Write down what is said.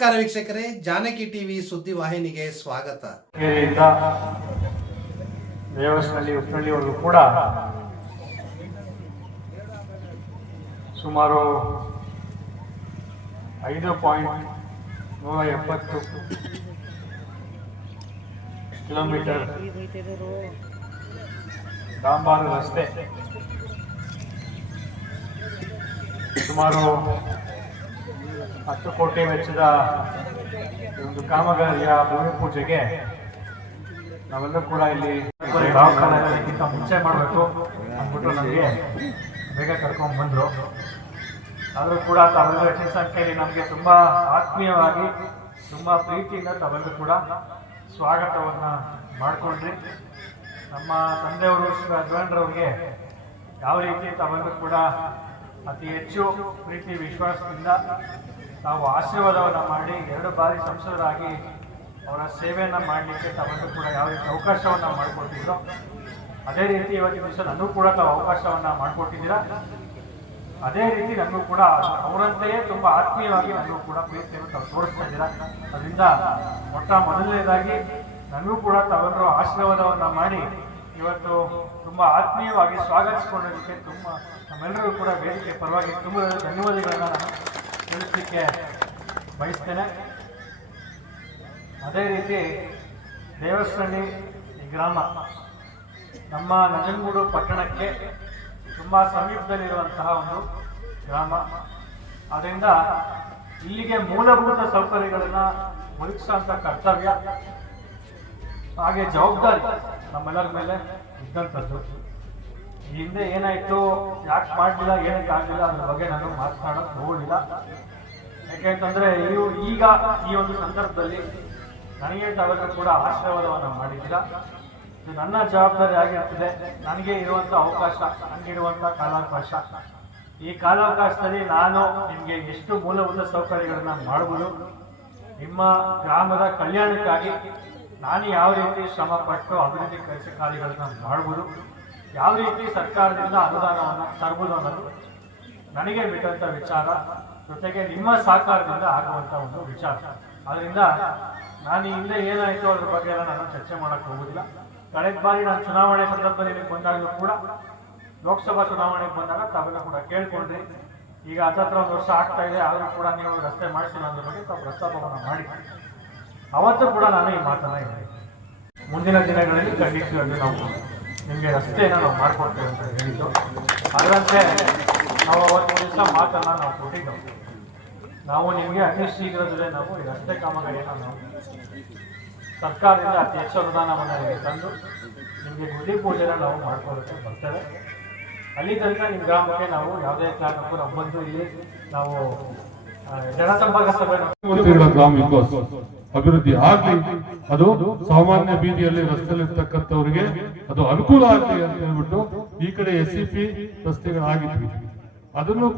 ನಮಸ್ಕಾರ ವೀಕ್ಷಕರೇ, ಜಾನಕಿ ಟಿವಿ ಸುದ್ದಿ ವಾಹಿನಿಗೆ ಸ್ವಾಗತ. ದೇವಸ್ಥಾನದಲ್ಲಿ ಉಪ್ಪಳ್ಳಿವರೆಗೂ ಕೂಡ ಸುಮಾರು ಐದು ಪಾಯಿಂಟ್ ನೂರ ಎಪ್ಪತ್ತು ಕಿಲೋಮೀಟರ್ ಡಾಂಬಾರು ರಸ್ತೆ. ಸುಮಾರು ಹತ್ತು ಕೋಟಿ ವೆಚ್ಚದ ಒಂದು ಕಾಮಗಾರಿಯ ಭೂಮಿ ಪೂಜೆಗೆ ನಾವೆಲ್ಲರೂ ಕೂಡ ಇಲ್ಲಿ ಇದಕ್ಕಿಂತ ಮುಂಚೆ ಮಾಡಬೇಕು ಅಂದ್ಬಿಟ್ಟು ನಮಗೆ ಬೇಗ ಕರ್ಕೊಂಡು ಬಂದರು. ಆದರೂ ಕೂಡ ತಾವೆಲ್ಲರೂ ಹೆಚ್ಚಿನ ಸಂಖ್ಯೆಯಲ್ಲಿ ನಮಗೆ ತುಂಬ ಆತ್ಮೀಯವಾಗಿ, ತುಂಬ ಪ್ರೀತಿಯಿಂದ ತಾವೆಲ್ಲರೂ ಕೂಡ ಸ್ವಾಗತವನ್ನು ಮಾಡಿಕೊಂಡ್ರಿ. ನಮ್ಮ ತಂದೆಯವರು ಶ್ರೀ ಅಜ್ವಾನ್ರವ್ರಿಗೆ ಯಾವ ರೀತಿ ತಾವೆಲ್ಲರೂ ಕೂಡ ಅತಿ ಹೆಚ್ಚು ಪ್ರೀತಿ, ವಿಶ್ವಾಸದಿಂದ ನಾವು ಆಶೀರ್ವಾದವನ್ನು ಮಾಡಿ ಎರಡು ಬಾರಿ ಸಂಸದರಾಗಿ ಅವರ ಸೇವೆಯನ್ನು ಮಾಡಲಿಕ್ಕೆ ತಾವೆಲ್ಲರೂ ಕೂಡ ಯಾವ ರೀತಿ ಅವಕಾಶವನ್ನು ಮಾಡಿಕೊಟ್ಟಿದ್ರು, ಅದೇ ರೀತಿ ಇವತ್ತಿನ ದಿವಸ ನನಗೂ ಕೂಡ ತಾವು ಅವಕಾಶವನ್ನು ಮಾಡಿಕೊಟ್ಟಿದ್ದೀರಾ. ಅದೇ ರೀತಿ ನನಗೂ ಕೂಡ ಅವರಂತೆಯೇ ತುಂಬ ಆತ್ಮೀಯವಾಗಿ ನನಗೂ ಕೂಡ ಪ್ರೀತಿಯನ್ನು ತಾವು ತೋರಿಸ್ತಾ ಇದ್ದೀರಾ. ಅದರಿಂದ ಮೊಟ್ಟ ಮೊದಲನೇದಾಗಿ ನನಗೂ ಕೂಡ ತಾವೆಲ್ಲರೂ ಆಶೀರ್ವಾದವನ್ನು ಮಾಡಿ ಇವತ್ತು ತುಂಬ ಆತ್ಮೀಯವಾಗಿ ಸ್ವಾಗತಿಸಿಕೊಂಡಿದ್ದಕ್ಕೆ ತುಂಬ ನಮ್ಮೆಲ್ಲರಿಗೂ ಕೂಡ ವೇದಿಕೆ ಪರವಾಗಿ ತುಂಬ ಧನ್ಯವಾದಗಳನ್ನು ನಾನು ತಿಳಿಸಲಿಕ್ಕೆ ಬಯಸ್ತೇನೆ. ಅದೇ ರೀತಿ ದೇವಸ್ಥಾನಿ ಈ ಗ್ರಾಮ ನಮ್ಮ ನಂಜನಗೂಡು ಪಟ್ಟಣಕ್ಕೆ ತುಂಬ ಸಮೀಪದಲ್ಲಿರುವಂತಹ ಒಂದು ಗ್ರಾಮ. ಆದ್ದರಿಂದ ಇಲ್ಲಿಗೆ ಮೂಲಭೂತ ಸೌಕರ್ಯಗಳನ್ನು ಒದಗಿಸುವಂಥ ಕರ್ತವ್ಯ, ಹಾಗೆ ಜವಾಬ್ದಾರಿ ನಮ್ಮೆಲ್ಲರ ಮೇಲೆ ಇದ್ದಂಥದ್ದು ಹಿಂದೆ ಏನಾಯ್ತು, ಯಾಕೆ ಮಾಡಲಿಲ್ಲ, ಏನಕ್ಕೆ ಆಗಲಿಲ್ಲ ಅದ್ರ ಬಗ್ಗೆ ನಾನು ಮಾತನಾಡೋಕೆ ಹೋಗಲಿಲ್ಲ. ಯಾಕೆಂತಂದ್ರೆ ಇವು ಈಗ ಈ ಒಂದು ಸಂದರ್ಭದಲ್ಲಿ ನನಗೆ ತಾವೆಲ್ಲರೂ ಕೂಡ ಆಶೀರ್ವಾದವನ್ನು ಮಾಡಿದ್ದೀರಾ. ಇದು ನನ್ನ ಜವಾಬ್ದಾರಿ ಆಗಿರ್ತದೆ. ನನಗೆ ಇರುವಂಥ ಅವಕಾಶ ನನಗಿರುವಂಥ ಕಾಲಾವಕಾಶ. ಈ ಕಾಲಾವಕಾಶದಲ್ಲಿ ನಾನು ನಿಮಗೆ ಎಷ್ಟು ಮೂಲಭೂತ ಸೌಕರ್ಯಗಳನ್ನು ಮಾಡಬಹುದು ನಿಮ್ಮ ಗ್ರಾಮದ ಕಲ್ಯಾಣಕ್ಕಾಗಿ ನಾನು ಯಾವ ರೀತಿ ಶ್ರಮ ಪಟ್ಟು ಅಭಿವೃದ್ಧಿ ಕೆಲಸ ಕಾರ್ಯಗಳನ್ನ ಮಾಡ್ಬೋದು, ಯಾವ ರೀತಿ ಸರ್ಕಾರದಿಂದ ಅನುದಾನವನ್ನು ತರ್ಬೋದು ಅನ್ನೋದು ನನಗೆ ಬಿಟ್ಟಂತ ವಿಚಾರ, ಜೊತೆಗೆ ನಿಮ್ಮ ಸಹಕಾರದಿಂದ ಆಗುವಂತ ಒಂದು ವಿಚಾರ. ಅದರಿಂದ ನಾನು ಹಿಂದೆ ಏನಾಯಿತು ಅದ್ರ ಬಗ್ಗೆ ಎಲ್ಲ ನಾನು ಚರ್ಚೆ ಮಾಡಕ್ ಹೋಗುದಿಲ್ಲ. ಕಳೆದ ಬಾರಿ ನಾನು ಚುನಾವಣೆ ಸಂದರ್ಭದಲ್ಲಿ ಬಂದಾಗಲೂ ಕೂಡ ಲೋಕಸಭಾ ಚುನಾವಣೆಗೆ ಬಂದಾಗ ತಾವೆಲ್ಲ ಕೂಡ ಕೇಳ್ಕೊಂಡ್ರಿ. ಈಗ ಹತ್ತತ್ರ ಒಂದು ವರ್ಷ ಆಗ್ತಾ ಇದೆ, ಆದರೂ ಕೂಡ ನೀವು ರಸ್ತೆ ಮಾಡಿಸಿಲ್ಲ ಅನ್ನೋದ್ರ ಬಗ್ಗೆ ತಾವು ಪ್ರಸ್ತಾಪವನ್ನು ಮಾಡಿ. ಅವತ್ತು ಕೂಡ ನಾನು ಈ ಮಾತನ್ನ ಹೇಳಿದೆ ಮುಂದಿನ ದಿನಗಳಲ್ಲಿ ಖಂಡಿತವಾಗಿ ನಾವು ನಿಮಗೆ ರಸ್ತೆಯನ್ನು ನಾವು ಮಾಡಿಕೊಡ್ತೇವೆ ಅಂತ ಹೇಳಿದ್ದು. ಅದರಂತೆ ನಾವು ಅವತ್ತು ದಿವಸ ಮಾತನ್ನು ನಾವು ಕೊಟ್ಟಿದ್ದು. ನಾವು ನಿಮಗೆ ಅತಿ ಶೀಘ್ರದಲ್ಲೇ ನಾವು ಈ ರಸ್ತೆ ಕಾಮಗಾರಿಯನ್ನು ನಾವು ಸರ್ಕಾರದಿಂದ ಅತಿ ಹೆಚ್ಚು ಅನುದಾನವನ್ನು ನಿಮಗೆ ತಂದು ನಿಮಗೆ ಗುಡಿ ಪೂಜೆನ ನಾವು ಮಾಡ್ಕೊಳ್ಳೋಕ್ಕೆ ಬರ್ತೇವೆ. ಅಲ್ಲಿ ತನಕ ನಿಮ್ಮ ಗ್ರಾಮಕ್ಕೆ ನಾವು ಯಾವುದೇ ಕಾರಣಕ್ಕೂ ನಾವು ಬಂದು ಇಲ್ಲಿ ನಾವು ಜನಸಂಪರ್ಕ ಸಭೆ ಅಭಿವೃದ್ಧಿ ಆಗಲಿ, ಅದು ಸಾಮಾನ್ಯ ಬೀದಿಯಲ್ಲಿ ರಸ್ತೆಯಲ್ಲಿರ್ತಕ್ಕಂಥವ್ರಿಗೆ ಅದು ಅನುಕೂಲ ಆಗ್ಲಿ ಅಂತ ಹೇಳ್ಬಿಟ್ಟು ಈ ಕಡೆ ಎಸ್ ಸಿ ಪಿ ರಸ್ತೆಗಳಾಗಿದ್ವಿ. ಅದನ್ನು